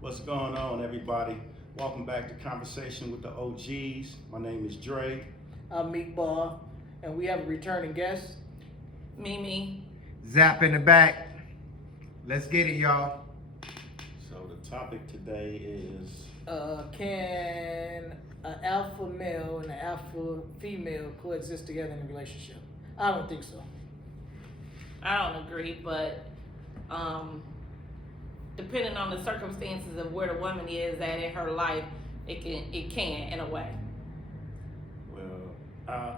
What's going on, everybody? Welcome back to Conversation with the OGs. My name is Dre. I'm Meatball, and we have a returning guest. Mimi. Zap in the back. Let's get it, y'all. So the topic today is Can an alpha male and an alpha female coexist together in a relationship? I don't think so. I don't agree, but depending on the circumstances of where the woman is at in her life, it can in a way. well, I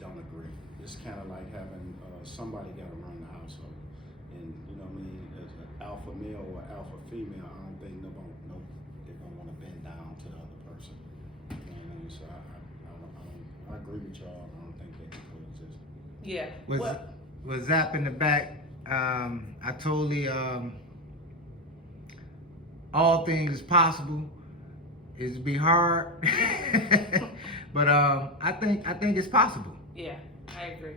don't agree. It's kind of like having somebody got to run the household, and you know what I mean. As an alpha male or alpha female, I don't think they're gonna want to bend down to the other person. You know what I mean? So I agree with y'all. I don't think they can coexist. Yeah. Was Zap in the back. I totally all things is possible. It's be hard, but I think it's possible. Yeah, I agree.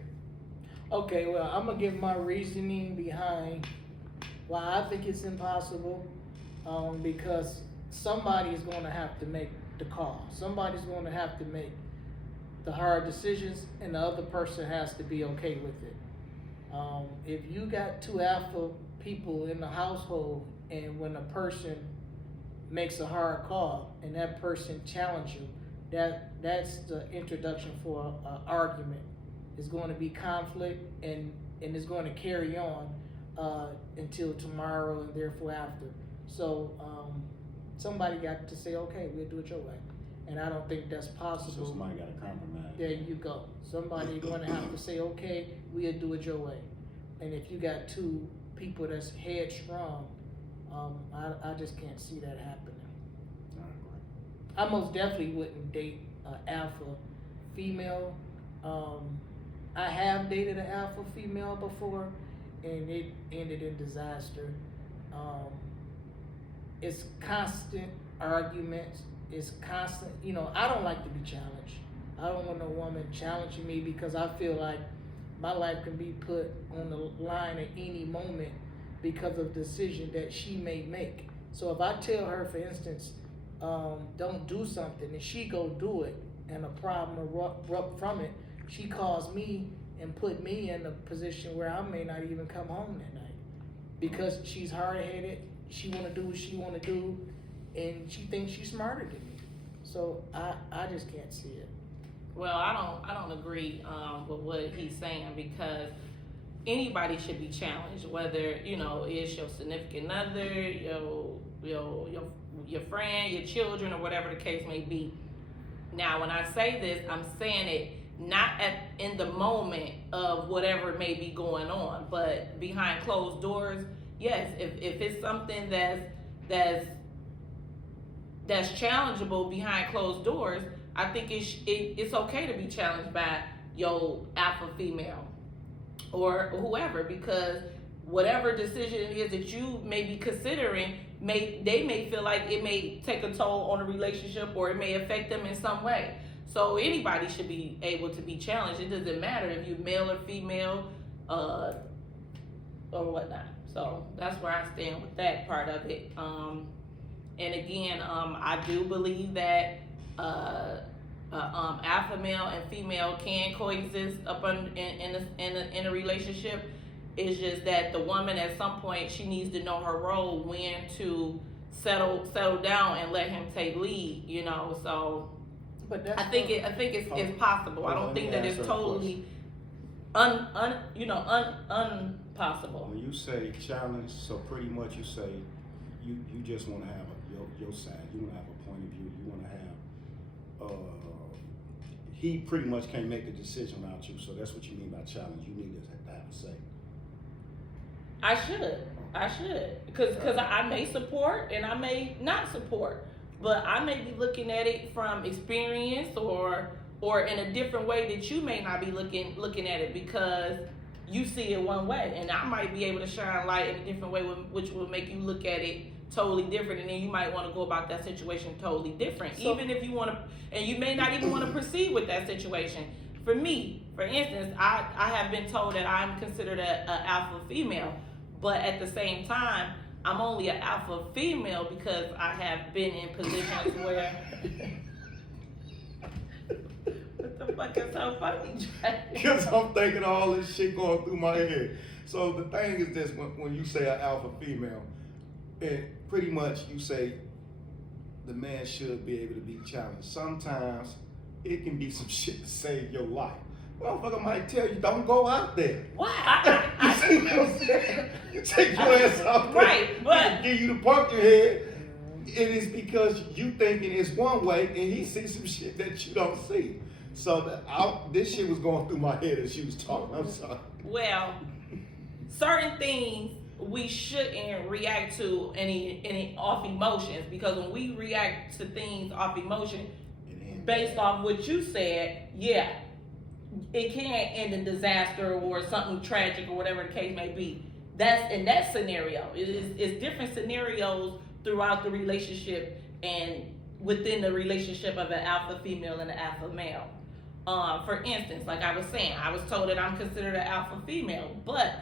Okay, well, I'm gonna give my reasoning behind why I think it's impossible. Because somebody is going to have to make the call. Somebody's going to have to make the hard decisions, and the other person has to be okay with it. If you got two alpha people in the household, and when a person makes a hard call and that person challenges you, that's the introduction for an argument. It's going to be conflict, and it's going to carry on until tomorrow and therefore after. So somebody got to say, okay, we'll do it your way. And I don't think that's possible. So somebody got to compromise. There you go. Somebody going to have to say, okay, we'll do it your way. And if you got two people that's headstrong, I just can't see that happening. I most definitely wouldn't date an alpha female. I have dated an alpha female before, and it ended in disaster. It's constant arguments. It's constant, I don't like to be challenged. I don't want no woman challenging me because I feel like my life can be put on the line at any moment because of the decision that she may make. So if I tell her, for instance, don't do something, and she go do it, and a problem erupt from it, she calls me and put me in a position where I may not even come home that night because she's hard-headed. She want to do what she want to do, and she thinks she's smarter than me. So I just can't see it. Well, I don't agree with what he's saying, because anybody should be challenged, whether it's your significant other, your friend, your children, or whatever the case may be. Now, when I say this, I'm saying it not in the moment of whatever may be going on, but behind closed doors. Yes, if it's something that's challengeable behind closed doors, I think it's okay to be challenged by your alpha female or whoever, because whatever decision it is that you may be considering, they may feel like it may take a toll on the relationship, or it may affect them in some way. So anybody should be able to be challenged. It doesn't matter if you're male or female or whatnot. So that's where I stand with that part of it. And again, I do believe that alpha male and female can coexist in a relationship. It's just that the woman, at some point, she needs to know her role, when to settle down and let him take lead. So But that's I think it's possible. I don't think that it's totally unpossible. When you say challenge, so pretty much you say you just want to have your side. You want to have a point of view. You want to have. He pretty much can't make a decision without you. So that's what you mean by challenge. You need to have a say. I should, because I may support and I may not support, but I may be looking at it from experience or in a different way that you may not be looking at it, because you see it one way, and I might be able to shine light in a different way, which will make you look at it totally different, and then you might want to go about that situation totally different. So, even if you want to, and you may not even want to proceed with that situation. For me, for instance, I have been told that I'm considered a alpha female, but at the same time, I'm only an alpha female because I have been in positions where. What the fuck is so funny, Jay? Because I'm thinking all this shit going through my head. So the thing is this, when you say an alpha female, it pretty much you say the man should be able to be challenged. Sometimes it can be some shit to save your life. Motherfucker might tell you, don't go out there. Why? You see what I'm saying? You take your ass out there. Right, but- Give you to pump your head. It is because you thinking it's one way and he sees some shit that you don't see. So this shit was going through my head as she was talking. I'm sorry. Well, certain things we shouldn't react to any off emotions, because when we react to things off emotion, based off what you said, yeah, it can end in disaster or something tragic or whatever the case may be. That's in that scenario. It's different scenarios throughout the relationship and within the relationship of an alpha female and an alpha male. For instance, like I was saying, I was told that I'm considered an alpha female, but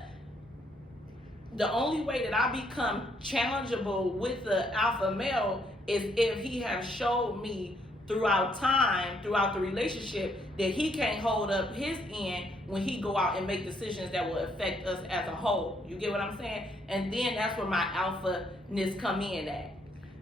the only way that I become challengeable with the alpha male is if he has showed me throughout the relationship, that he can't hold up his end when he go out and make decisions that will affect us as a whole. You get what I'm saying? And then that's where my alpha-ness come in at.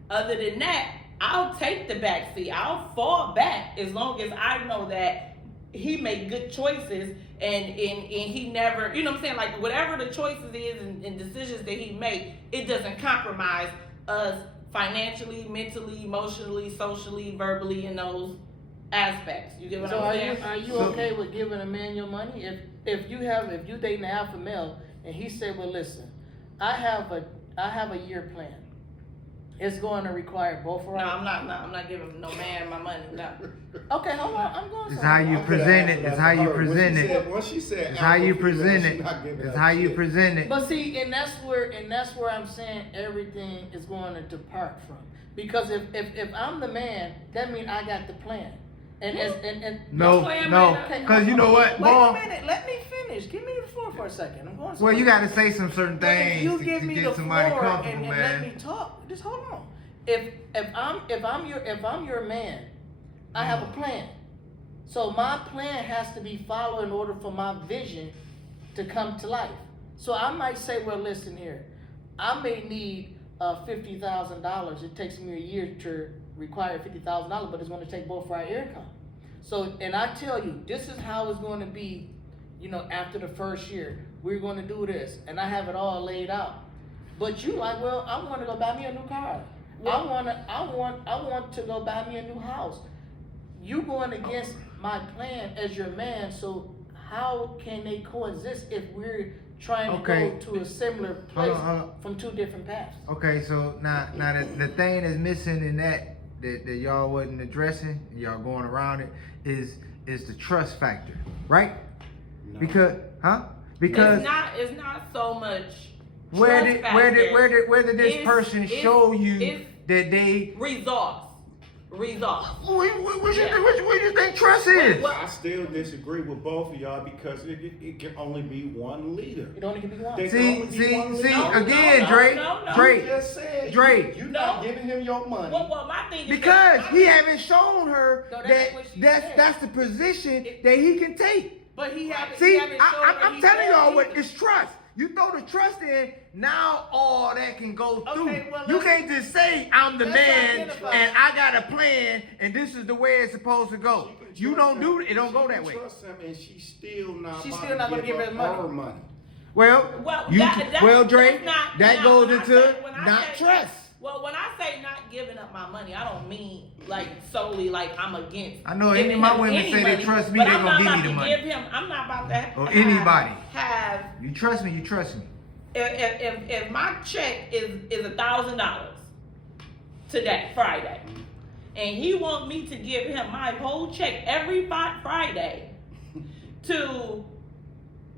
Other than that, I'll take the back seat. I'll fall back as long as I know that he made good choices and he never, you know what I'm saying? Like whatever the choices is and decisions that he make, it doesn't compromise us financially, mentally, emotionally, socially, verbally, in those aspects. You get what I'm saying? Are you okay with giving a man your money? If you dating an alpha male and he said, well, listen, I have a year plan. It's going to require both of us. No, I'm not giving no man my money. No. Okay, hold on. I'm going. It's how you present it. It's how you present it. Once she said, It's how you alpha female, present she it. not giving It's up how you shit. present it. But see, and that's where I'm saying everything is going to depart from. Because if I'm the man, that means I got the plan. And No, because you know what, Wait boy. a minute, let me finish. Give me the floor for a second. I'm going. Well, you got to say some certain But if things you to give me get the somebody floor comfortable, and man. let me talk, just hold on. If I'm your man, I have a plan. So my plan has to be followed in order for my vision to come to life. So I might say, well, listen here, I may need $50,000. It takes me a year to require $50,000, but it's going to take both of our income. So, and I tell you, this is how it's going to be, after the first year. We're going to do this, and I have it all laid out. But you like, well, I want to go buy me a new car. I want to go buy me a new house. You going against my plan as your man, so how can they coexist if we're trying to go to a similar place from two different paths? Okay, so now the thing that's missing in that y'all wasn't addressing, y'all going around it, is the trust factor, right? No. Because it's not so much. where did this person show you that they results? What do you think trust is? I still disagree with both of y'all because it can only be one leader. It only can be one. They can See, only be one leader. again, no. Drake, You just said Drake. you're not giving him your money. Well, my thing is because he haven't shown her No, that's that what she said. that's the position that he can take. But he haven't. See, he haven't shown that I'm he telling can y'all what either. this trust. You throw the trust in, now all that can go through. Okay, well, you let's- can't just say I'm the let's man identify. and I got a plan and this is the way it's supposed to go. You don't do it. It don't go that way. Trust him, and she's still not. She's about still not to gonna give up his money. her money. Well, Drake, that goes when I into say- when I not say- trust. Well, when I say not giving up my money, I don't mean like solely like I'm against. I know any giving of my him women any say they money, trust me, but they I'm gonna not give me about the to money. give him. I'm not about to Or anybody. have. You trust me, you trust me. If my check is $1,000 today, Friday, and he want me to give him my whole check every Friday to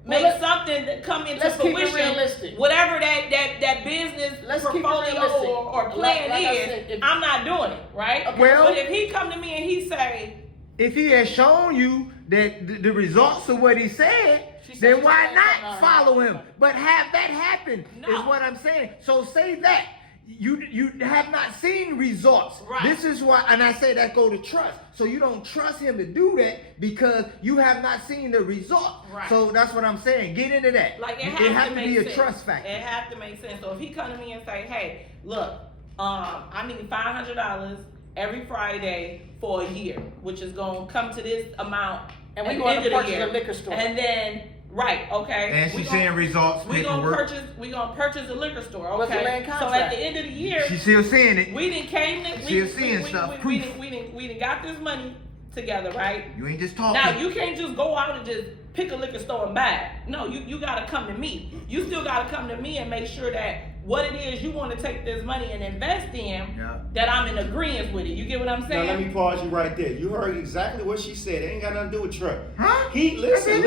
make something that come into let's keep it fruition, realistic. whatever that business Let's keep it portfolio realistic. or plan Like I is, said, if- I'm not doing it, right? Okay. Well- but if he come to me and he say, if he has shown you that the results of what he said, She said then she's why gonna not come out. follow him? But have that happen No. is what I'm saying. So say that. You have not seen results. Right. This is why, and I say that go to trust. So you don't trust him to do that because you have not seen the result. Right. So that's what I'm saying. Get into that. Like it has has to to make be a sense. trust factor. It has to make sense. So if he come to me and say, "Hey, look, I need $500 every Friday for a year, which is gonna come to this amount, And at we the going end to of the purchase year." a liquor store. And then, right, okay. And she's seeing results, We gonna paperwork. purchase a liquor store, What's the okay. land So at contract? the end of the year, She's still seeing it. we didn't came to Still seeing stuff, proof. we didn't got this money together, right? You ain't just talking. Now you can't just go out and just pick a liquor store and buy it. No, you gotta come to me. You still gotta come to me and make sure that what it is you want to take this money and invest in, Yeah. that I'm in agreement with it. You get what I'm Now saying? let me pause you right there. You heard exactly what she said. It ain't got nothing to do with truck. Huh? He listen.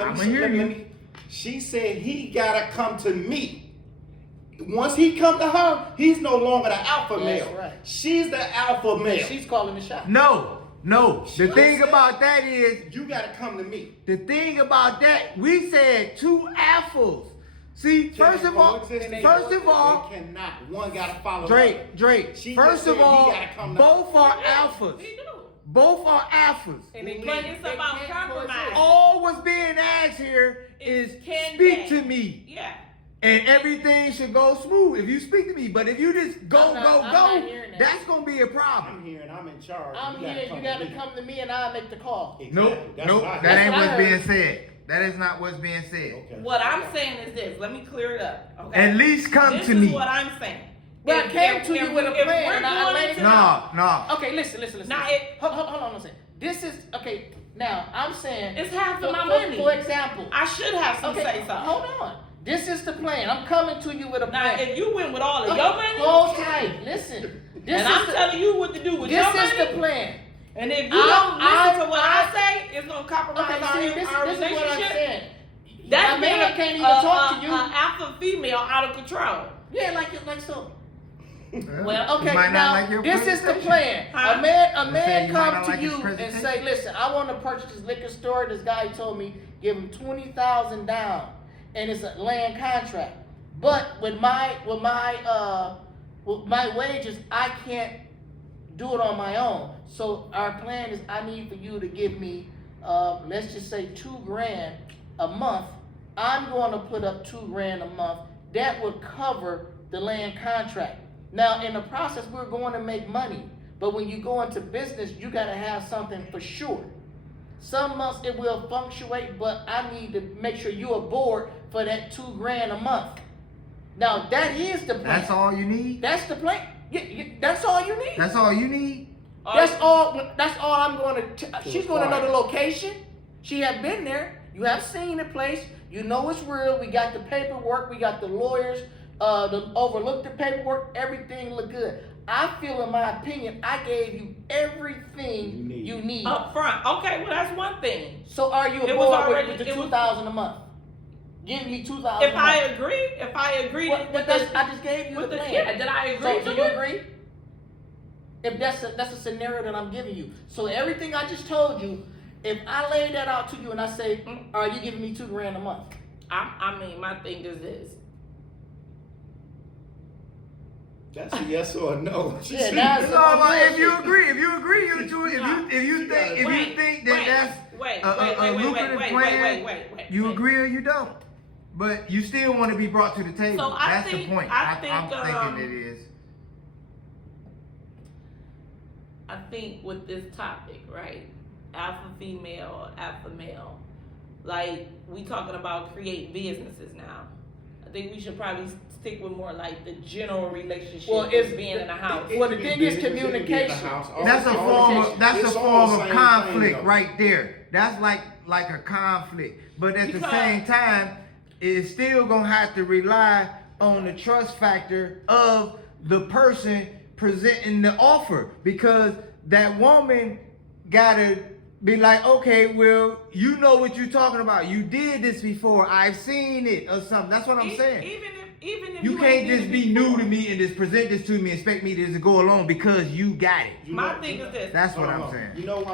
I'ma hear you. She said he gotta come to me. Once he come to her, he's no longer the alpha That's male. right. She's the alpha male. She's calling the shot. No. The thing said- about that is, You gotta come to me. the thing about that, we said two alphas. See, Can first they of all, coexist together? They cannot. One gotta follow. Drake. She First just of said he all, gotta come to- both are Yeah, alphas. we do. Both are alphas. And they But can't- it's they about can't compromise. coexist. All what's being asked here is Can speak they? to me, Yeah. and everything should go smooth if you speak to me. But if you just go, I'm not hearing that. that's gonna be a I'm problem. here and I'm in charge. I'm here. You got to come to me, and I'll make the call. Exactly. Nope, That's nope, what I that heard. ain't That's what I what's being heard. said. That is not what's being said. Okay. What I'm saying is this. Let me clear it up. Okay. At least come this to is me. what I'm saying. Well, I If- came if- to you if with a we- if plan, we're and I going laid it into- out. No. Okay, listen. Now it- Hold on a second. This is okay. Now I'm saying It's half of my for- money. For example, I should have some say something. hold on. This is the plan. I'm coming to you with a Now, plan. if you went with all of Okay, your money, hold tight. Listen. This and is I'm telling you what to do with your this money, is the plan. and if you I'm- don't listen to what I'm- I say, it's gonna compromise Okay, our, see, our this is what I'm relationship. saying. That I mean, I man can't even talk to you. alpha female out of control. Yeah, like so. Well, Okay, You might not now like your this is the presentation. plan. Huh? A You man said you might come not to like his you and presentation? say, "Listen, I want to purchase this liquor store. This guy told me give him 20,000 down, and it's a land contract. But with my wages, I can't do it on my own. So our plan is, I need for you to give me, let's just say $2,000 a month. I'm going to put up $2,000 a month. That would cover the land contract. Now, in the process, we're going to make money. But when you go into business, you got to have something for sure. Some months it will fluctuate, but I need to make sure you're aboard for that $2,000 a month. Now, that is the plan. That's all you need. That's the plan. Yeah, that's all you need. That's all you need. That's all I'm going to. She's going to know acquire. the location. She have been there. You have seen the place. You know it's real. We got the paperwork. We got the lawyers. To overlook the paperwork. Everything look good. I feel, in my opinion, I gave you everything you need. Up front. Okay, well that's one thing. So are you It was aboard already- with the it was- 2,000 a month? Give me 2,000. If I agree Well, with I just gave you with the the plan. yeah, did I agree So to do you it? agree? If that's a scenario that I'm giving you. So everything I just told you, if I lay that out to you and I say, are you giving me $2,000 a month? I mean, my thing is this. That's a yes or a no. She Yeah, said- that's- It's all about if you agree. If you agree, you two. If you Wait, think that that's a lucrative plan, wait. you agree or you don't. But you still want to be brought to the table. So I That's think- the point. I I'm think, thinking it is. I think with this topic, right? Alpha female, alpha male. Like, we talking about create businesses now. I think we should probably stick with more like the general relationship Well, of it's being in a house. Well, the thing is communication. That's a form of It's all the same conflict thing, though. right there. That's like a conflict. But at the Because- same time, it's still gonna have to rely on the trust factor of the person presenting the offer, because that woman gotta be like, okay, well, you know what you're talking about. You did this before. I've seen it or something. That's what I'm saying. Even if You can't ain't just did it be new before. to me and just present this to me and expect me to just go along because you got it. You My know- thing is this. That's what Hold I'm on. saying. You know why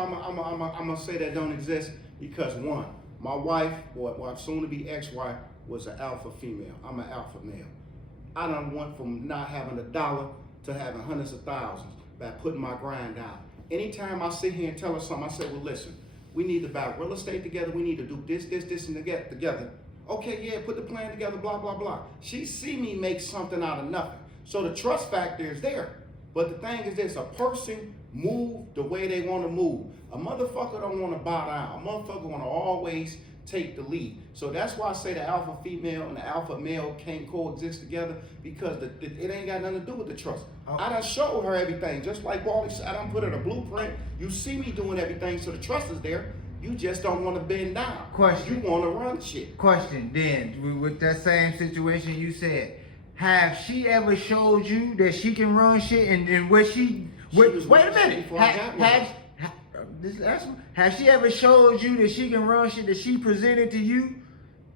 I'm gonna say that don't exist? Because one, my wife, or soon to be ex-wife, was an alpha female. I'm an alpha male. I done went from not having a dollar to having hundreds of thousands by putting my grind down. Anytime I sit here and tell her something, I say, well, listen, we need to buy real estate together. We need to do this, and together. Okay, yeah, put the plan together, blah, blah, blah. She see me make something out of nothing. So the trust factor is there. But the thing is this, a person move the way they want to move. A motherfucker don't want to bow down. A motherfucker want to always take the lead. So that's why I say the alpha female and the alpha male can't coexist together, because it ain't got nothing to do with the trust. I done showed her everything, just like Wally said. I done put her the blueprint. You see me doing everything, so the trust is there. You just don't want to bend down. Question. You want to run shit. Question then, with that same situation you said, have she ever showed you that she can run shit and where she was wait a running shit minute. before I got with her. Has she ever showed you that she can run shit that she presented to you?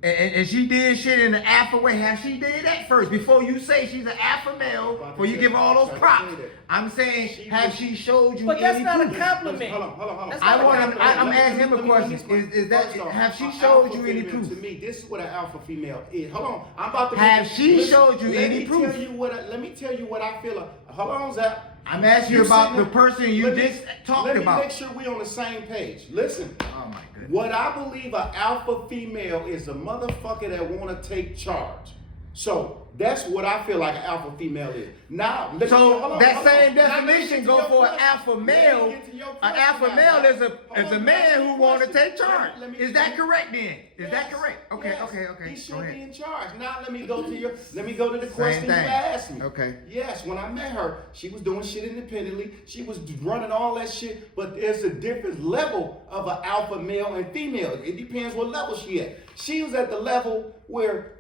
And she did shit in the alpha way. Have she did that first before you say she's an alpha male? Before you give her all those props. I'm saying, have she showed you? But that's any not a proof? compliment. Hold on. That's I not a want. compliment. I'm asking him a question. Is that First off, have she an showed alpha you any female, proof? To me, this is what an alpha female is. Hold on, I'm about to. Have she listen, showed you let any me proof? Tell you what let me tell you what I feel. Hold on, Zach. I'm asking you You about sitting the there- person you let me- just talked Let me about. make sure we on the same page. Listen. Oh my goodness. What I believe an alpha female is a motherfucker that want to take charge. So that's what I feel like an alpha female is. Now, let me- So hold on, that hold on. same Now, let me definition get to go your for an question. alpha Let me male. get to your An question alpha now, male Zach. is a Hold on, man who want to take charge. Let me- Is that correct then? Is that Yes, correct? Okay, yes. okay. He Go should be ahead. in charge. Now let me go to the question you thing. asked me. Okay. Yes, when I met her, she was doing shit independently. She was running all that shit, but there's a different level of an alpha male and female. It depends what level she at. She was at the level where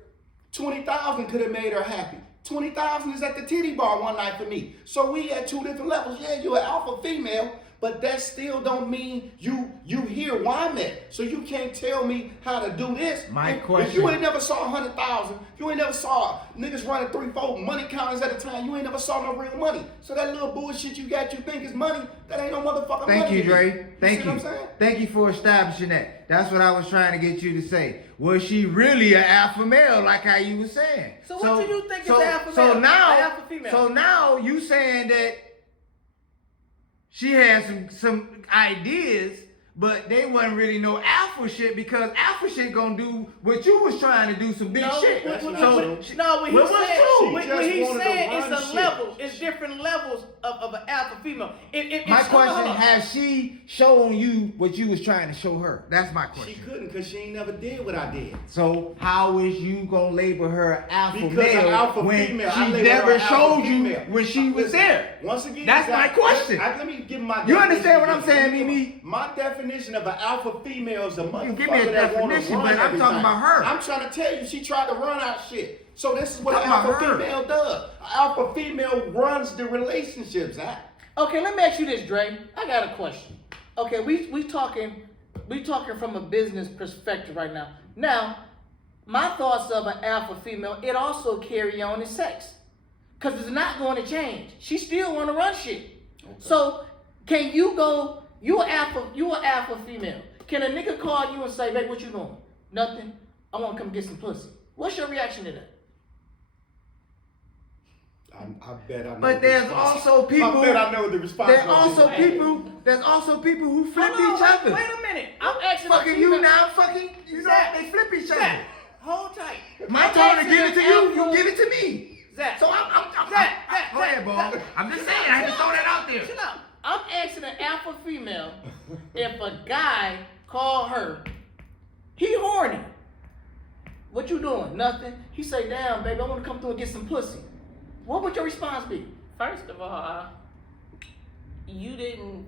20,000 could have made her happy. 20,000 is at the titty bar one night for me. So we at two different levels. Yeah, you're an alpha female, but that still don't mean you hear where I'm at. So you can't tell me how to do this. My If question- you ain't never saw 100,000, if you ain't never saw niggas running 3-4 money counters at a time, you ain't never saw no real money. So that little bullshit you got you think is money, that ain't no motherfucking Thank money. you, to me. Dre. Thank see you. what I'm saying? Thank you for establishing that. That's what I was trying to get you to say. Was she really an alpha male, like how you were saying? So what do you think is so, alpha so male? now, Alpha female? So now you saying that she had some ideas, but they wasn't really no alpha shit, because alpha shit gonna do what you was trying to do, some big shit. that's not So true. What he Well, what's true? said, She what he just wanted to said run is a shit. level. It's different levels of an alpha female. my question, hold on. has she shown you what you was trying to show her? That's my She question. couldn't, because she ain't never did what I did. So how is you gonna label her alpha Because male an alpha when female, I she label her never an alpha showed you female. when she was Listen, there? Once again, That's my question. Let me give my. You understand what definition I'm saying, again. Mimi? My definition of an alpha female is a motherfucker give me a that wanna definition, run but I'm talking everything. about her. I'm trying to tell you, she tried to run out shit. So this is what an Talking about alpha her. female does. An alpha female runs the relationships. Okay, let me ask you this, Dre. I got a question. Okay, we talking from a business perspective right now. Now, my thoughts of an alpha female, it also carry on in sex, cause it's not going to change. She still want to run shit. Okay. So, can you go? You an alpha female. Can a nigga call you and say, "Babe, what you doing?" Nothing. I want to come get some pussy. What's your reaction to that? I bet I know. But the there's response. also people. I bet I know the response. There's also people. There's also people who flip Hold on, each other. Wait a minute. I'm asking a Fucking you female- now, fucking you know Zach, they flip each other. Zach, hold tight. My I'm turn to asking give it to an you. alpha- You give it to me. Zach. So I'm Zach, go ahead, ball. Zach. I'm just saying. I had to throw that out there. Chill out. I'm asking an alpha female if a guy call her, he horny. What you doing? Nothing. He say, "Damn, baby, I want to come through and get some pussy." What would your response be? First of all, you didn't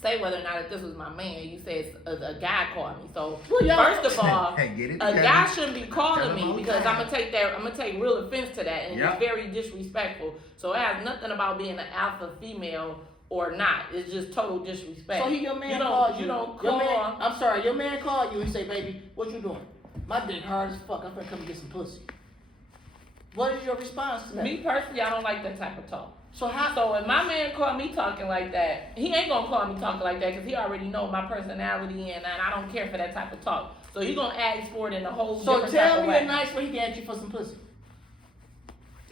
say whether or not if this was my man. You said a guy called me. So Well, y'all- first of all, Hey, get it a together. guy shouldn't be calling Tell him me all because the I'm time. gonna take real offense to that, and Yep. it's very disrespectful. So it has nothing about being an alpha female or not. It's just total disrespect. So your man you don't, called you. You don't Your call. man, I'm sorry, your man called you and say, "Baby, what you doing?" My dick hard as fuck. I'm finna come get some pussy. What is your response to that? Me personally, I don't like that type of talk. So how? So if my man call me talking like that, he ain't gonna call me talking like that because he already know my personality and I don't care for that type of talk. So he gonna ask for it in a whole So different type tell of me way. a nice way he can ask you for some pussy.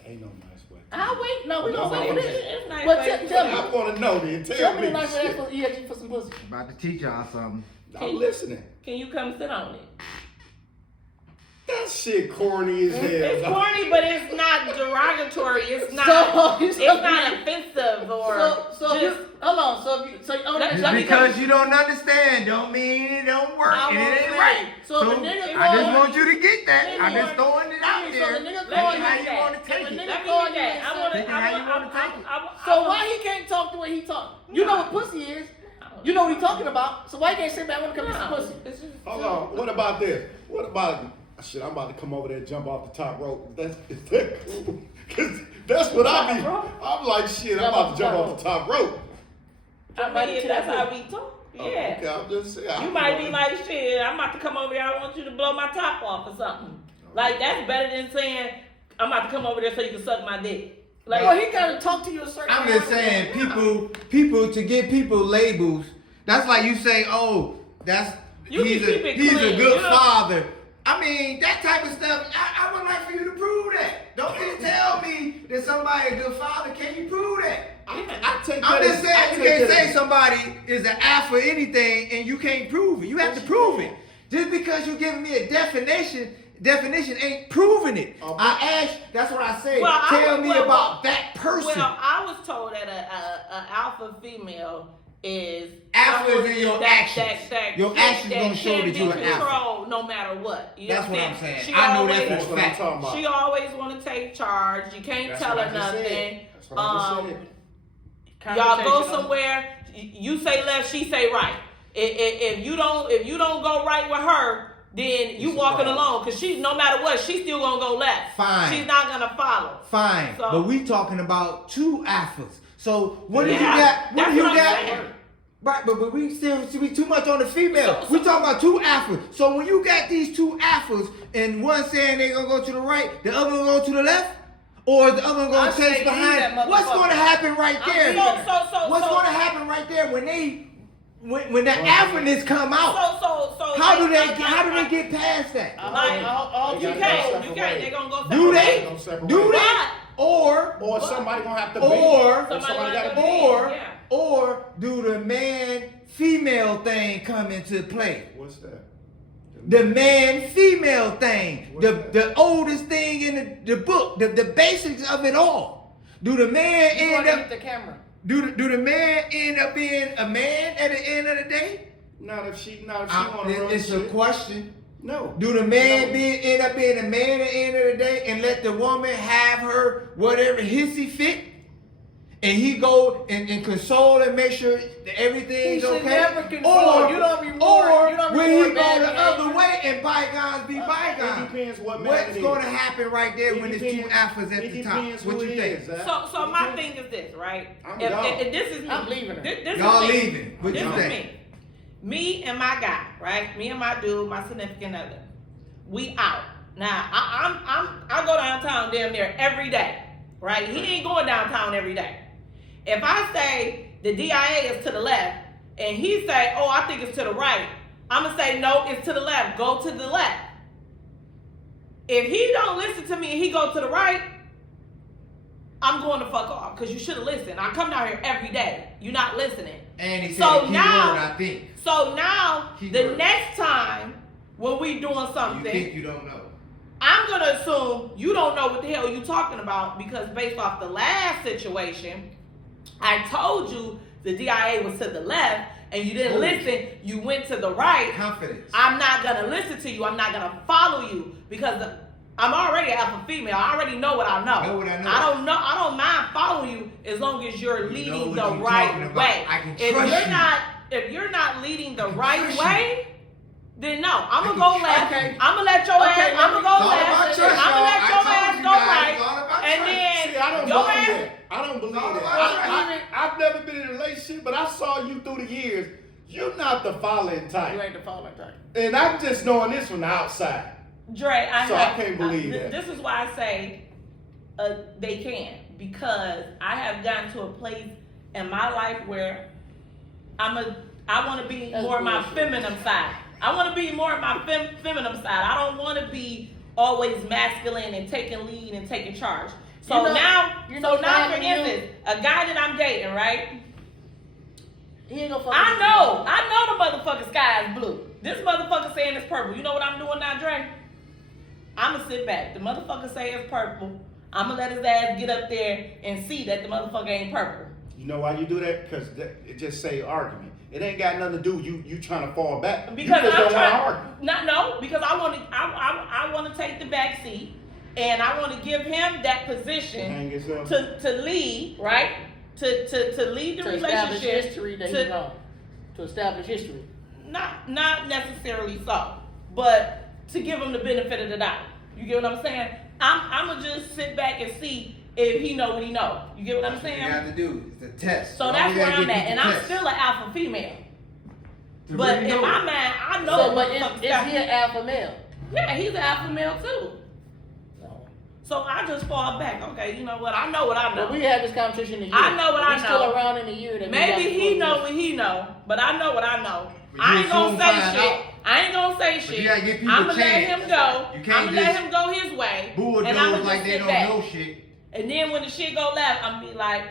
Ain't no nice way. I'll wait. No, we Well, gonna wait for that's this. It's nice But way. tell me. I want to know then. Tell Tell me me. the nice way Shit. he asked you for some pussy. About to teach y'all something. I'm listening. Can you come sit on it? That shit corny as hell. It's dog. corny, but it's not derogatory. It's not. So- it's not offensive or So just. hold on. So if you, so oh, Let- Just let me because you don't understand don't mean it don't work I and it won't ain't say. right. So if a nigga I call just you- want you to get that. I'm Nigga, just throwing it out so there. the nigga Let call me you. How hear you that. want to If take a it? nigga Let me call hear you that. and I say- want Thinking how you wanna take it. So why he can't talk the way he talk? You know what pussy is. You know what he talking about. So why you can't say, man, I want to come get some pussy? It's just Hold on. What about this? What about shit? I'm about to come over there and jump off the top rope. Is that cool? Because that's what I be. I'm like, shit. I'm about to jump off the top rope. I mean, if that's how we talk. Oh, Yeah. okay, I'm just saying. You might be like, shit, I'm about to come over there, I want you to blow my top off or something. Like, that's better than saying, I'm about to come over there so you can suck my dick. Like, Well, he gotta talk to you a certain I'm way. just saying, people to give people labels. That's like you say, oh, that's You he's can keep it he's a clean, good you know? father. I mean, that type of stuff. I would like for you to prove that. Don't just tell me that somebody a good father. Can you prove that? I take I'm that just as- saying I you take can't that say as- somebody is an alpha anything and you can't prove it. You have to prove it. Just because you're giving me a definition ain't proving it. I asked. That's what I say. Well, Tell me about that person. Well, I was told that a alpha female is Alpha is someone in your that- actions. that Your actions gonna show can that you're be an alpha. controlled no matter what. You know That's what I'm I'm saying. She I know always, that That's what I'm fact. talking about. She always want to take charge. You can't That's tell what her I just nothing. said. That's what I just said. Y'all go somewhere. You say left, she say right. If you don't go right with her, then you It's a walking problem. alone. Cause she, no matter what, she's still gonna go left. Fine. She's not gonna follow. Fine, So- but we talking about two alphas. So what do you Yeah, got? What that's do you what I'm got? saying. Right, but we still we too much on the female. So- We talking about two alphas. So when you got these two alphas and one saying they gonna go to the right, the other gonna go to the left, or the other I gonna say chase leave that behind. What's motherfucker. gonna happen right there? So What's gonna happen right there when they when the alphaness come out? So How do they get past that? You They gotta go can't. separate You can't. ways. They're gonna go Do separate they? ways. separate Do ways. they? Or Somebody gonna have to Or- be. Somebody gotta gotta be. be. Yeah. or do the man female thing come into play? What's that? The man female thing, What's that? the oldest thing in the book, the basics of it all. Do the man You end gonna up hit the camera. do the man end up being a man at the end of the day? Not if she wanna run It's a shit. question. No. Do the man No. end up being a man at the end of the day and let the woman have her whatever hissy fit? And he go and console and make sure that everything's He should okay? never console. You don't reward- or you don't will he reward go bad the behavior. other way and bygones be It bygones? depends what man What's it going to is. happen right there It when there's two depends- alphas at it the top? depends What who you it think? is, Zach. So It my depends. thing is this, right? I'm If gone. this is me. I'm leaving her. This Y'all is me. leaving. What This you is think? me. Me and my guy, right? Me and my dude, my significant other. We out. Now I go downtown damn near every day, right? He ain't going downtown every day. If I say the DIA is to the left and he say, oh, I think it's to the right, I'm gonna say no, it's to the left. Go to the left. If he don't listen to me and he go to the right, I'm going to fuck off because you should have listened. I come down here every day. You're not listening. And he said So the key now- word, I think. So now, Key the word. next time when we doing You something, think you don't know. I'm gonna assume you don't know what the hell you talking about because based off the last situation, I told you the DIA was to the left and you didn't Ooh. listen. You went to the right. Confidence. I'm not gonna listen to you. I'm not gonna follow you because I'm already an alpha female. I already know what I know. Know what I know. I don't mind following you as long as you're You know leading what the you talking right about. way. I can If trust you. if you're not leading the can right trust you. way, then no. I'm I gonna can go trust left. you. I'm gonna let your Okay, ass. I'm gonna go It's all about left. trust, I'm gonna let y'all. your I told ass you go guys, right, it's all about and trust. then See, I don't your believe ass. that. I don't believe all that. about I've never been in a relationship, but I saw you through the years. You're not the following You type. ain't the falling type. And I'm just knowing this from the outside. Dre, I can't believe that. This is why I say they can, because I have gotten to a place in my life where I want to be That's more my bullshit. feminine side. I want to be more my feminine side. I don't want to be always masculine and taking lead and taking charge. So You know- now, you know so now for what happened to instance, a guy that I'm dating, right? He ain't gonna fuck I with know the motherfucking sky is blue. This motherfucker saying it's purple. You know what I'm doing now, Dre? I'ma sit back. The motherfucker say it's purple. I'ma let his ass get up there and see that the motherfucker ain't purple. You know why you do that? Because it just say argument. It ain't got nothing to do with you trying to fall back. Because you just I'm don't want to trying. argue. No, because I want to take the back seat, and I want to give him that position Hang yourself. to lead, right? To lead the to establish relationship. history that to- he's on. To establish history. Not necessarily so, but to give him the benefit of the doubt. You get what I'm saying? I'm gonna just sit back and see if he know what he know. You get what I'm That's what saying? you got to do. It's a test. So You that's only where gotta I'm get at, and people I'm tests still an alpha female. to But really in know my it. mind, I know. So, but motherfuckers is got- he an alpha male? Yeah, he's an alpha male too. No. So I just fall back. Okay, you know what? I know what I know. But we had this conversation in a year. I know what I we still know. around in a year. That we Maybe got he to know do what he know, but I know what I know. But I you ain't gonna soon say find shit. out. I ain't gonna say But shit. you gotta give people I'ma a let chance. him go. You can't I'ma let just him go his way. and bulldoze I'ma just like they sit don't back. know shit. And then when the shit go left, I'm be like,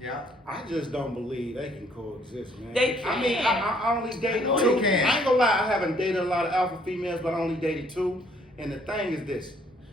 Yeah. I just don't believe they can coexist, man. They I mean, can. I only dated I know two. they can. I ain't gonna lie, I haven't dated a lot of alpha females, but I only dated two. And the thing is this.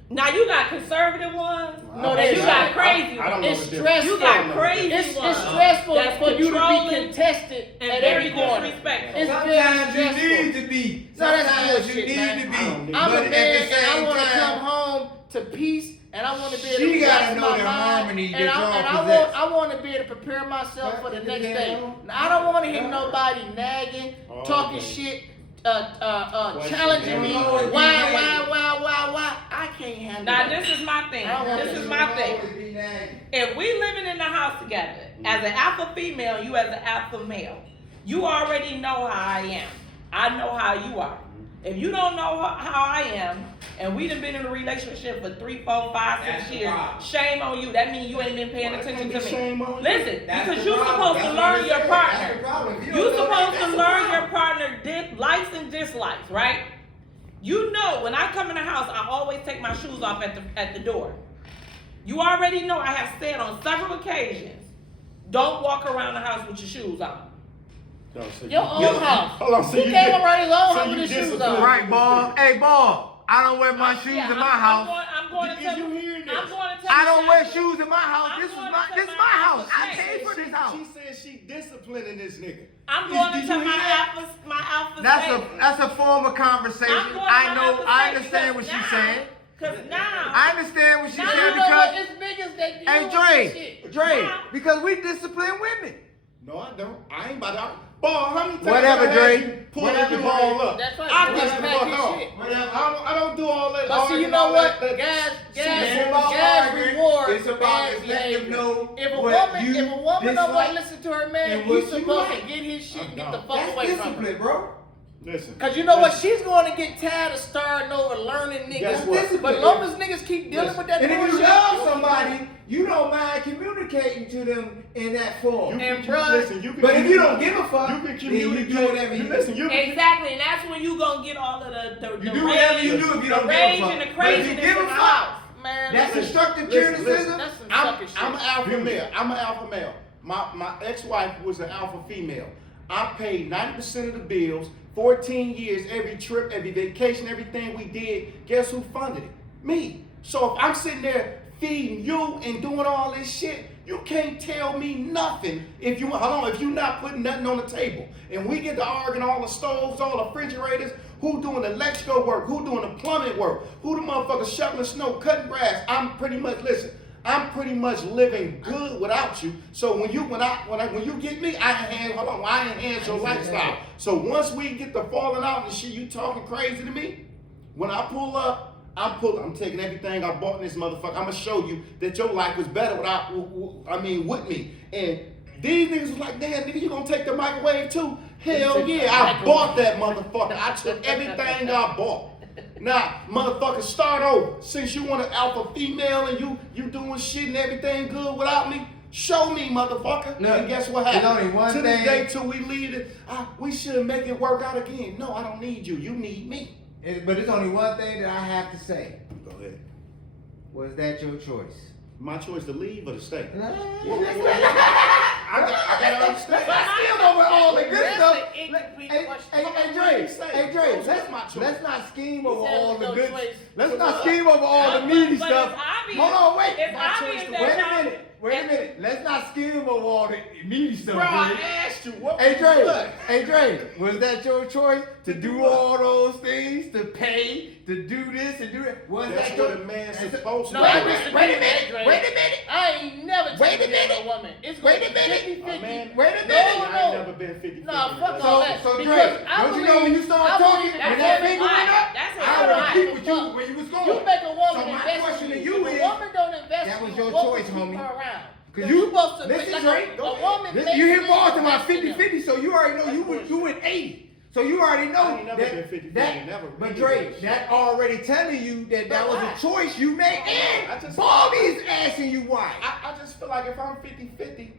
now you got conservative ones. No, I- they you not. got crazy I don't ones. know It's the difference. stressful. You got I don't know. crazy It's ones. stressful That's for you to be controlling contested and at very every corner. disrespectful. It's very Sometimes you stressful. need to be. No, that's Sometimes you bullshit, need man. to I be. don't need I'm But a at man the and I same want to come time, home to peace, and I want to be able She to gotta relax know my the mind, harmony and that y'all possess. I want to be able to prepare myself for the That's next the day. damn- Now, I don't want to hear nobody nagging, Oh, talking okay. shit, Question. challenging me. Oh, you Why? nagging. I can't handle Now that. this is my thing. I don't want This that. is my thing. Always be nagging. If we living in the house together, as an alpha female, you as an alpha male, you already know how I am. I know how you are. If you don't know how I am, and we done been in a relationship for 3, 4, 5, 6 That's the years, problem. shame on you. That means you ain't been paying Why attention can't to be me. shame on you? Listen, That's because the you're problem. supposed to That's learn what your it is. partner. That's the problem. If you You're don't know that, supposed to that's the learn problem. your partner likes and dislikes, right? You know, when I come in the house, I always take my shoes off at the door. You already know I have said on several occasions, don't walk around the house with your shoes on. No, so Your you- own house. Hold on, so He you came did- around his own so house you with his shoes disciplined. on. Right, ball. Hey, ball. I don't wear my shoes Yeah, in my house. I'm going to Did tell you hear this? I'm going to tell I you don't wear something. shoes in my house. I'm This is going my to this tell my my house. I alpha paid for this house. She said she disciplining this nigga. I'm going Did to you tell hear my that? alpha That's a form of conversation. I'm going I to know. have to I say, understand what because she's now- saying. Cause now I understand what she's Now You saying know what? because It's niggas that deal hey with this Dre, shit. Now- because we discipline women. No, I don't. I ain't about to. Ball, how many times Whatever, I had Dre. you pull Whatever, your ball Dre. up? That's right. I That's just the right. fuck His off. shit. I don't do all that. But see, you arguing, know all what? that- Guys It's about guys arguing. reward It's about bad just letting them behavior. know If a what woman, you if a woman don't want dislike to listen to her man, and he's what you supposed like. to get his shit and get I'm the done. fuck That's away from her. discipline, bro. Listen. Cause you know what? listen. She's going to get tired of starting over, learning Guess niggas. what? But long as niggas keep dealing Listen. with that And if you bullshit, love somebody, you don't mind communicating to them in that form. You And can, bruh, listen, you can But if you communicate- don't give a fuck, you can then you communicate. do whatever you listen, do. you can, exactly, and that's when you gonna get all of the You the do whatever you rage, do if you the don't rage give a fuck. and the But if craziness you give in a the fuck, house. man, that's listen, constructive listen, criticism. that's some I'm sucker shit. an alpha male. I'm an alpha male. My ex-wife was an alpha female. I paid 90% of the bills, 14 years, every trip, every vacation, everything we did. Guess who funded it? Me. So if I'm sitting there feeding you and doing all this shit, you can't tell me nothing if you're not putting nothing on the table. And we get to arguing all the stoves, all the refrigerators, who doing the electrical work, who doing the plumbing work, who the motherfuckers shoveling snow, cutting grass. I'm pretty much living good without you. So when you get me, I enhance your lifestyle. So once we get to falling out and shit, you talking crazy to me, when I pull up, I'm taking everything I bought in this motherfucker. I'm gonna show you that your life was better with me. And these niggas was like, damn, nigga, you gonna take the microwave too? Hell yeah, I bought that motherfucker. I took everything I bought. Now, motherfucker, start over. Since you want an alpha female and you doing shit and everything good without me, show me, motherfucker. Look, and guess what there's happened? only one to this thing- day till we leave it, we should make it work out again. No, I don't need you. You need me. But there's only one thing that I have to say. Go ahead. Was that your choice? My choice to leave or to stay. I gotta understand. Still over all the good That's stuff. an incomplete Hey, question. hey, What Dre, you say? hey, Dre, That's my choice. let's not scheme He over said all it's the your good. choice. Let's not scheme over all the meaty But stuff. it's obvious. Hold on, wait. It's My obvious choice that to- Wait a y'all- minute. Wait a minute. Let's not scheme over all the meaty stuff. Bro, I Dre. asked you. What Hey Dre, what? hey Dre, was that your choice to To do do what? all those things, to pay, to do this and do that? Was That's that what your a man's that's- supposed to No, do. I disagree Wait a with that, minute, Dre. wait a minute. I ain't never Wait a taken care of minute. a woman. It's Wait gonna a be minute. 50-50. Man, Wait a No, minute. I no. ain't never been 50-50. Nah, fuck So, all that. so Because Dre, I don't you know when you start I talking, believe when that that woman finger went lie. up, That's I it. would Right. keep with you where you was going. You make a woman So my invest question in to you. you If is, a woman don't invest that in was you, your what choice, would keep homie. her around? Cause You're you supposed to listen, like Dre, a woman. you hit balls to my invest in them. 50-50, so you already know you was doing 80. So you already know I ain't never been 50-50, that, never. but Really Dre, was. that already telling you that But was why? a choice you made, I and just- Bobby is asking you why. I just feel like if I'm 50-50,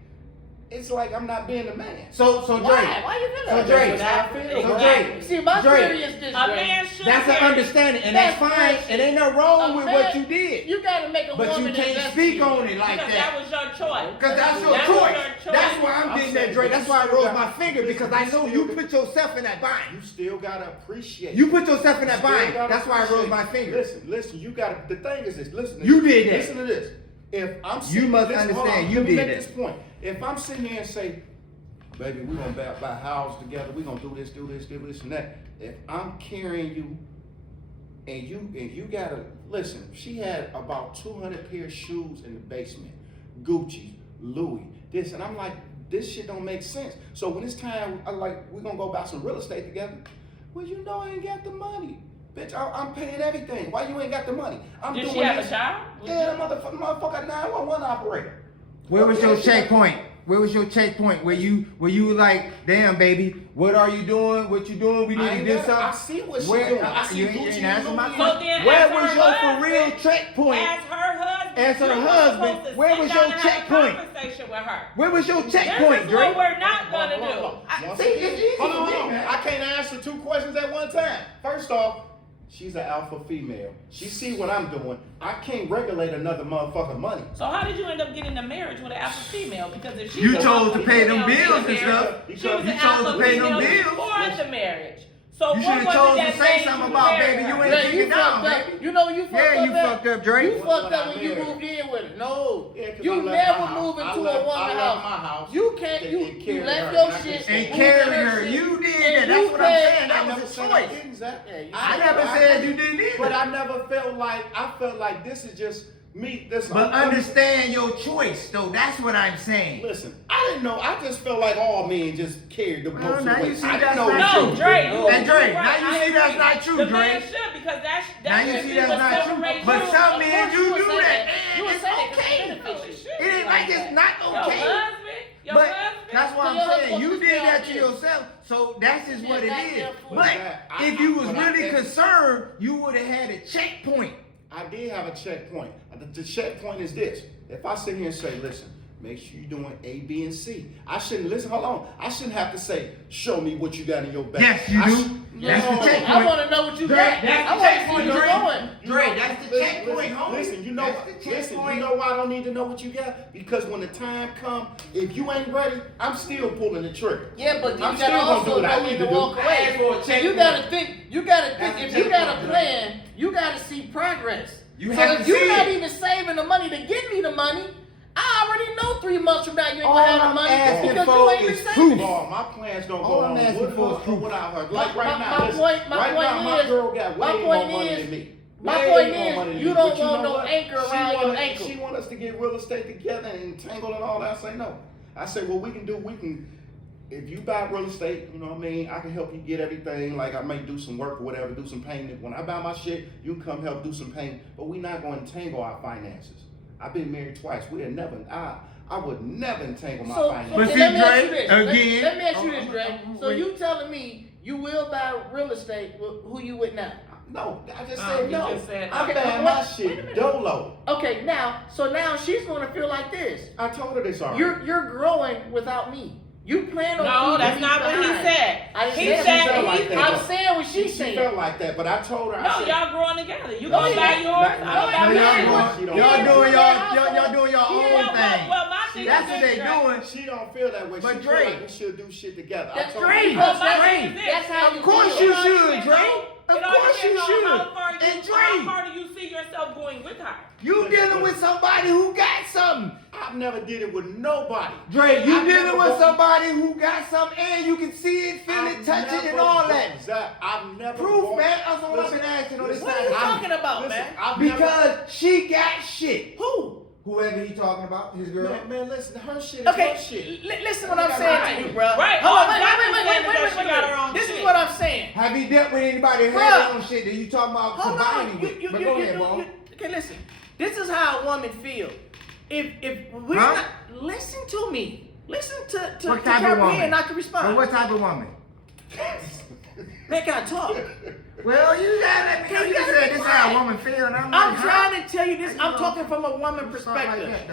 it's like I'm not being a man. So Dre, Why you feel so that? Dre, That's how I feel. so Dre, See, my Dre, theory is this, A Dre. man should that's an marry. understanding, and that's That's fine, bullshit. and ain't nothing wrong A with man- what you did. You gotta make a But woman you can't invest in speak you. on it like Because that. that was your choice. Cause that's your That was choice. your choice. That's why I'm I'm getting that, saying, Dre. but That's you why I still rose got- my finger, because I know you put yourself in that bind. You still gotta appreciate. You put yourself in that Still bind. gotta That's why I rose appreciate. my finger. Listen. You gotta. The thing is this. Listen. to You this. did that. Listen to this. If I'm sitting, must listen, hold understand on, you let me did make that. this point. If I'm sitting here and say, baby, we're gonna buy a house together. We're gonna do this, and that. If I'm carrying you, and you gotta listen. She had about 200 pair of shoes in the basement, Gucci, Louis, this, and I'm like, this shit don't make sense. So when it's time, I'm like, we're gonna go buy some real estate together. Well, you know I ain't got the money. Bitch, I'm paying everything. Why you ain't got the money? I'm Did doing she have this. a child? Yeah, the motherfucker 911 operator. Where was your Yeah, she- checkpoint? Where was your checkpoint? Where you like, damn baby, what are you doing? What you doing? We need I to ain't do got it. I something. see what she Where, doing. I see you Gucci ain't answering my and question. So then Where as was her your for husband- real checkpoint? As her husband, As her you were husband, supposed to where sit was down your and have a checkpoint? Conversation with her. Where was your This checkpoint, is Dre? what we're not gonna do. Once See, again, it's easy hold for on, me, hold on. man. I can't answer two questions at one time. First off, she's an alpha female. She see what I'm doing. I can't regulate another motherfucker money. So how did you end up getting a marriage with an alpha female? Because if she's You an chose alpha to pay them female, bills and she's stuff. She was You an chose alpha to pay them female bills. before the marriage. So You what should've was chose it to that say made something you about, marry baby, her? you ain't Dre, taking you it down, fucked up. baby. You know you fucked Yeah, up. you fucked up, Dre. You When fucked I up when you married. moved in with her. No, Yeah, 'cause you I left never my house. move I into left- a I woman's left house. my house You can't. and You carried left her, your and I shit just- And moved carried her her. shit, You did and that. That's you what I'm paid- saying. That I was never a said I choice. didn't, Zach. Yeah, you I did. never said you didn't either. But I never felt like, I felt like this is just me. This. But understand your choice, though. That's what I'm saying. Listen, I didn't know. I just felt like all men just carried the Well, most now you weight. see I that's didn't know. not No, true. Dre. You, And Dre, you're now right. you I see that's agree. not true, the Dre. man should, because that Now you should see be that's what not true. separates But you. some Of men course do you would do say that, You would and say that it's 'cause okay. it benefits you. It ain't like it's not Your okay. husband, your But husband. that's what So I'm your saying. husband You was did that down to here. yourself, so that's just Yeah, what it that's is. their fault. But if you was But I- really concerned, you would have had a checkpoint. I did have a checkpoint. The checkpoint is this. If I sit here and say, listen, make sure you're doing A, B, and C. I shouldn't, listen, hold on. I shouldn't have to say, show me what you got in your bag. Yes, you I do. should- That's the No. checkpoint. I want to know what you Dre, got. that's I the want to see checkpoint, where you're Dre. going. Dre, that's the Listen, checkpoint, homie. Listen, you know, That's the listen, checkpoint. you know why I don't need to know what you got? Because when the time comes, if you ain't ready, I'm still pulling the trigger. Yeah, but you I'm gotta still gonna also do what I know need when to to do. walk I away. asked for a checkpoint. You gotta think. You gotta think. That's If a you got a checkpoint, plan, you gotta see progress. You so have if to you're see not it. even saving the money to get me the money, I already know 3 months from now you ain't All gonna have I'm the money asking because for you ain't been is saving proof. it. Oh, my plans don't All go I'm on asking with for is her or proof. without her. Like right now, my listen, point right now, my is- girl got my way point more money is- than me. my Way point more is, money than you me. don't But want know no what? anchor She around your wanna- ankle. She want us to get real estate together and tangle and all that. I say no. I say what we can. If you buy real estate, you know what I mean, I can help you get everything. Like I may do some work or whatever, do some painting. When I buy my shit, you can come help do some painting. But we not going to entangle our finances. I've been married twice. I would never entangle my finances. But okay, see, let me ask Dre, you this. again- Let me ask you this, Dre. So wait. you telling me you will buy real estate with who you with now? No, I just Oh, said you no. just said I'm no. buying my Wait a shit minute. dolo. Okay, now she's gonna feel like this. I told her this already. You're growing without me. You plan on No, leaving that's me not what he behind. said. I didn't He say said that. like that. I'm saying what she's She saying. felt like that, but I told her. I No, said, y'all growing together. You No, gonna he buy ain't. yours? No, I'm gonna buy no, mine. she don't- Y'all doing Yeah. y'all doing your own thing. Well, my thing That's is what they this, right? doing. She don't feel that way. But She Dre- feel like we should do shit together. That's I told Dre. her. Well, my Dre. thing is this. That's how you Of course feel. you It all should, depends Dre. on- Of it all course you depends on should. How far And do you see yourself going with her? You dealing with somebody who got something. I've never did it with nobody. Dre, you I've dealing never with bought- somebody who got something and you can see it, feel it, I've touch it, and never all bought- that. Zach, I've never Proof, bought- man. That's all I've Listen, been asking on this What are you side. talking about, Listen, man? I've never- Because she got shit. Who? Whoever he talking about, his girl. Man, listen, her shit is Okay, her shit. listen what I'm saying to you, bro. Right. Hold on, All Zach is saying is that she got her own This shit. is what I'm saying. Have you dealt with anybody who Bruh. had their own shit that you talking about Hold combining on. with? But go ahead, bro. Okay, listen. This is how a woman feel. If we're Huh? not, listen to me. Listen to What type of comprehend, woman? not to respond. But what type of woman? Man, can I talk? Well, you gotta let me know. You gotta said be this is how a quiet. woman feel, and I'm I'm like, trying to tell you this. How you I'm gonna talking from a woman do something like perspective. that,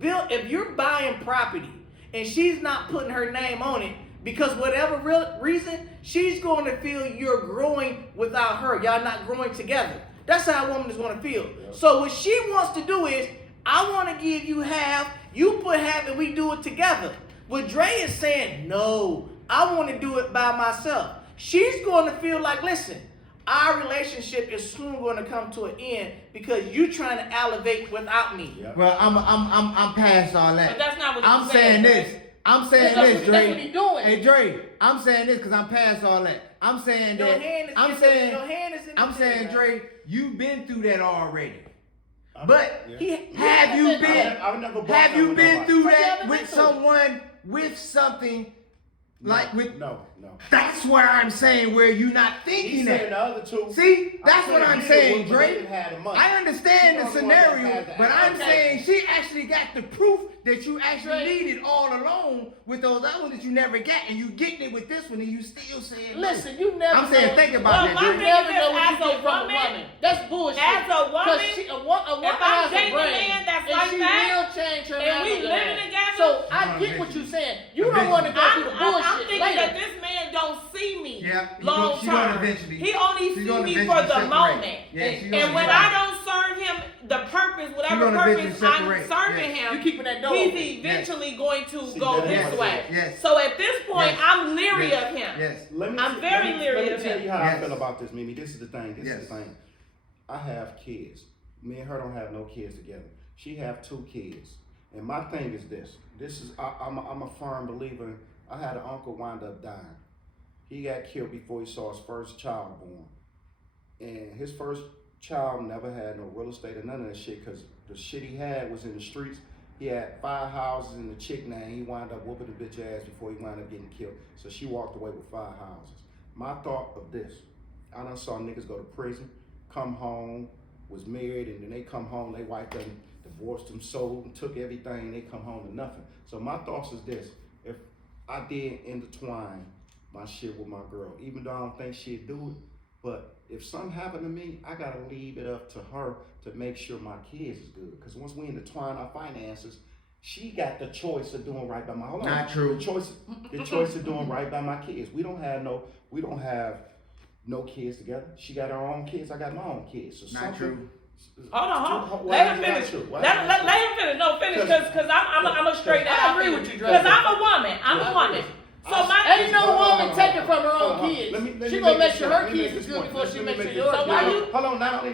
though? If you're buying property and she's not putting her name on it because whatever real reason, she's going to feel you're growing without her. Y'all not growing together. That's how a woman is going to feel. Yeah. So what she wants to do is, I want to give you half, you put half, and we do it together. What Dre is saying, no, I want to do it by myself. She's going to feel like, listen, our relationship is soon going to come to an end because you trying to elevate without me. Yeah. Well, I'm past all that. But that's not what I'm he's saying saying, this. I'm saying That's this, what- Dre. that's what he doing. Hey, Dre. I'm saying this because I'm past all that. I'm saying Your that. hand is I'm in the- saying. your hand is in the I'm saying, thing, Dre. You've been through that already. I- But yeah. have you been? I've never bought Have nothing you with been nobody. through So you that haven't with been through it. someone with something like with? No. That's where I'm saying where you not He thinking said that. the other two. See, that's I'm what saying I'm he saying, didn't, but they Dre. didn't have the money. I understand She the was one that scenario, had the but I'm appetite. saying she actually got the proof that you actually Dre. needed all along with those other ones that you never got, and you getting it with this one, and you still saying no. Listen, you never. I'm saying know- think Well, about my that, You Dre. thing- never is know this, what as you a get from a woman- woman. That's bullshit. As a woman, 'Cause a woman if I'm has a dating a brain, man that's and like she that, will change her and we mind on living that. together, So I No, get what eventually. you're saying. You don't want to go through the I'm bullshit thinking later. that this man don't see me Yeah, long she gonna term. eventually- He only she's see gonna me eventually for the separate. moment. Yeah, she's And gonna when separate. I don't serve him the purpose, whatever gonna purpose eventually I'm separate. serving Yeah. him, You keeping that door he's open. eventually going to See, go that this is- way. Yes. So at this point, Yes. I'm leery Yes. of him. Yes. I'm very leery Let of me tell him. you how I Yes. feel about this, Mimi. This is the thing. This Yes. is the thing. I have kids. Me and her don't have no kids together. She have 2 kids. And my thing is this. I'm a firm believer. I had an uncle wind up dying. He got killed before he saw his first child born. And his first child never had no real estate or none of that shit because the shit he had was in the streets. He had 5 houses in the chick name. He wound up whooping the bitch ass before he wound up getting killed. So she walked away with 5 houses. My thought of this, I done saw niggas go to prison, come home, was married, and then they come home, they wife done divorced them, sold, and took everything, and they come home to nothing. So my thoughts is this, if I did intertwine my shit with my girl, even though I don't think she'd do it, but if something happened to me, I gotta leave it up to her to make sure my kids is good. Because once we intertwine our finances, she got the choice of doing right by my hold on. Not true. The choice of doing right by my kids. We don't have no kids together. She got her own kids. I got my own kids. So Not true. Hold on. Why Let is him that finish. true? Why Let is that him finish. No, finish, because I'm a straight I out. agree with you, Dre. Because I'm a woman. I'm a woman. So Ain't no Hold woman on. taking from her Hold own on. kids. Let me She gonna make this sure point. her Let me kids make is this good point. before Let she me makes make sure this yours point. why good. you- Hold on, not only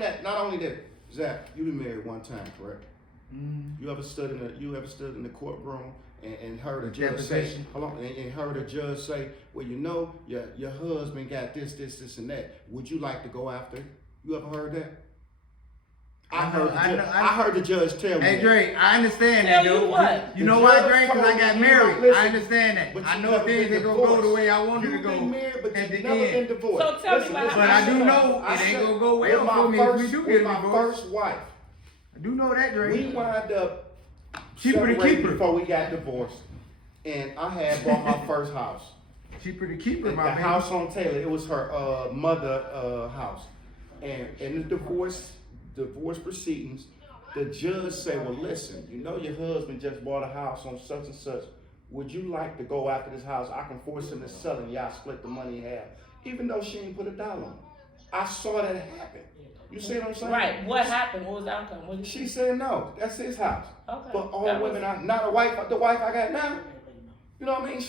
that. Zach, you been married one time, correct? You ever stood in the courtroom and heard a judge say, Deposition. hold on, and heard a judge say, well, you know, your husband got this, and that. Would you like to go after it? You ever heard that? I heard the judge tell me. Hey that. Dre, I understand Tell that, you dude. what? You know The why, judge Dre? Because I told got me, married. listen, I understand that. but I you know never things been ain't gonna go the divorced. way I wanted to You've go been married, but at you've the never been end. divorced. So tell me Listen, what listen, But I do know I it ain't said, gonna go well with my for me if we first- do with get my divorced. first wife. I do know that, Dre. We wound up Cheaper to separated keep her. before we got divorced, and I had bought my first house. Cheaper to keep her, The my baby. house on Taylor, it was her mother house. And in the divorce proceedings, the judge said, well, listen, you know your husband just bought a house on such and such. Would you like to go after this house? I can force him to sell it and y'all split the money in half. Even though she ain't put a dollar on it. I saw that happen. You see what I'm saying? Right. What happened? What was the outcome? What did She said no, that's his house. Okay. But all That women, was- not the wife I got now. You know what I mean?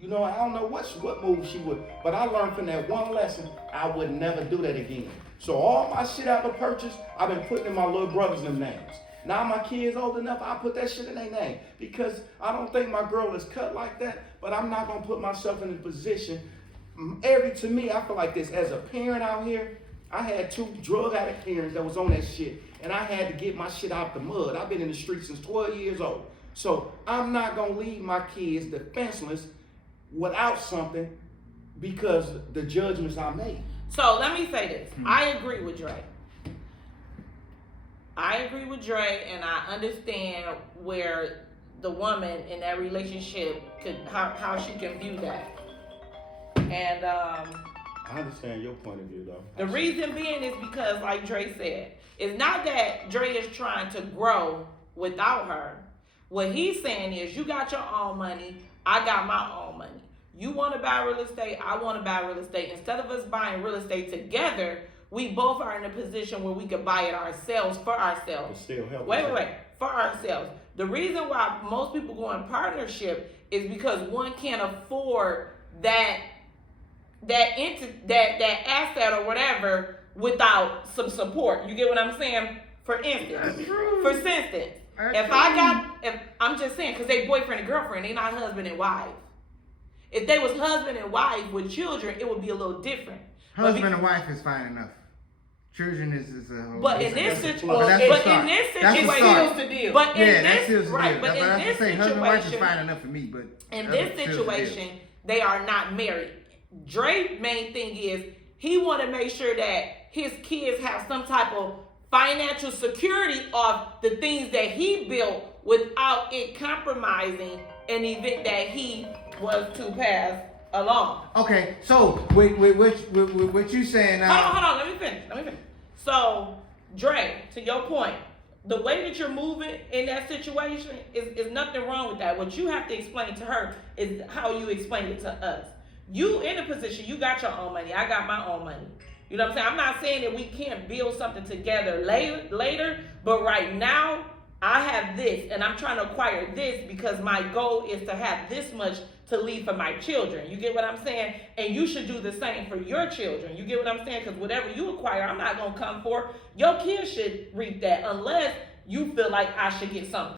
You know, I don't know what move she would, but I learned from that one lesson, I would never do that again. So all my shit I ever purchased, I've been putting in my little brothers' names. Now my kids old enough, I put that shit in their name because I don't think my girl is cut like that, but I'm not gonna put myself in a position. To me, I feel like this, as a parent out here, I had 2 drug addict parents that was on that shit, and I had to get my shit out the mud. I've been in the streets since 12 years old. So I'm not gonna leave my kids defenseless without something because the judgments I made. So let me say this. I agree with Dre. And I understand where the woman in that relationship how she can view that. And I understand your point of view though. the reason being is because, like Dre said, it's not that Dre is trying to grow without her. What he's saying is, you got your own money, I got my own money. You want to buy real estate, I want to buy real estate. Instead of us buying real estate together, we both are in a position where we can buy it ourselves for ourselves. To still help. Wait, for ourselves. The reason why most people go in partnership is because one can't afford that asset or whatever without some support. You get what I'm saying? For instance, if I'm just saying, because they boyfriend and girlfriend, they not husband and wife. If they was husband and wife with children, it would be a little different. Husband and wife is fine enough. Children is a whole. But in this situation, But that's a start. That's a start. the deal. But Yeah, in that this, seals the right? deal. But in this husband and wife is situation, fine enough for me. But in that this seals the deal. situation, they are not married. Dre's main thing is he want to make sure that his kids have some type of financial security of the things that he built without it compromising an event that he was to pass along. Okay, so with what you saying now? Hold on. Let me finish. So, Dre, to your point, the way that you're moving in that situation is nothing wrong with that. What you have to explain to her is how you explain it to us. You in a position, you got your own money, I got my own money. You know what I'm saying? I'm not saying that we can't build something together later, but right now, I have this, and I'm trying to acquire this because my goal is to have this much to leave for my children. You get what I'm saying? And you should do the same for your children. You get what I'm saying? Because whatever you acquire, I'm not going to come for. Your kids should reap that unless you feel like I should get something